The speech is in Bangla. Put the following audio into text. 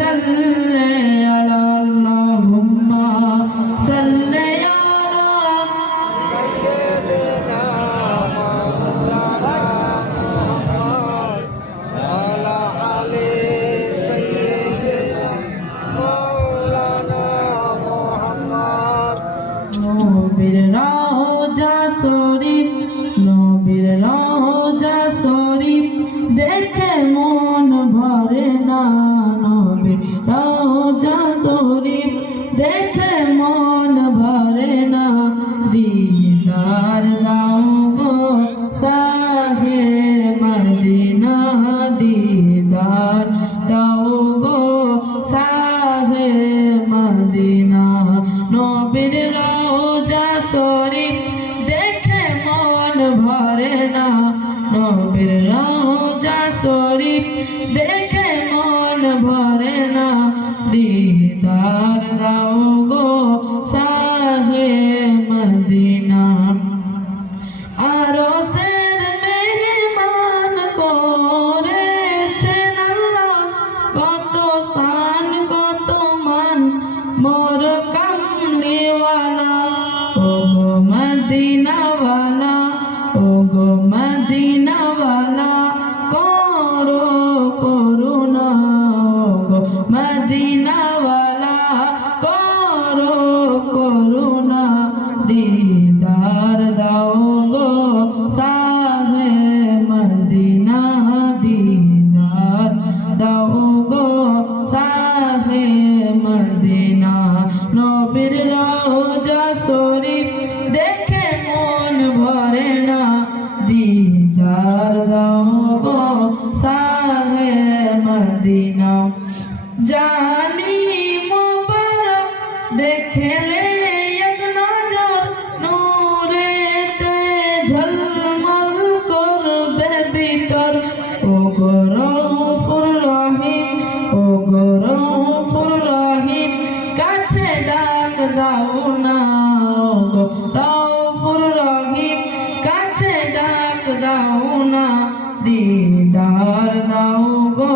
সাল্লি আলা আল্লাহুম্মা সাল্লি নবীর রওজা শরীফ নবীর রওজা শরীফ দেখে মন ভরে না নবীর রওজা শরীফ দেখে মন ভরে না দিদার দাও গো শাহে মদিনা দিদার দাও গো শাহে মদিনা নবীর রওজা শরীফ দেখে মন ভরে না নবীর রওজা শরীফ দেখে মন ভরে না দিদার দাও গো শাহে মদিনা আরশের মেহমান করেছেন আল্লাহ কত শান কত মান মোর কামলিওয়ালা ও গো মদিনাওয়ালা ও গো মদিনাওয়ালা করো করুণা ও গো মদিনাওয়ালা করো করুণা দিদার দাও গো শাহে মদিনা দিদার দাও গো শাহে মদিনা নবীর রওজা শরীফ দেখে মন ভরে না দিদার দাও গো শাহে মদিনা জালি মোবারক দেখলে এক নজর নূরেতে ঝলমল করবে ভিতর ও গো রউফুর রহিম ও গো রউফুর রহিম কাছে ডাক দাও না ও গো রউফুর রহিম কাছে ডাক দাও না দিদার দাও গো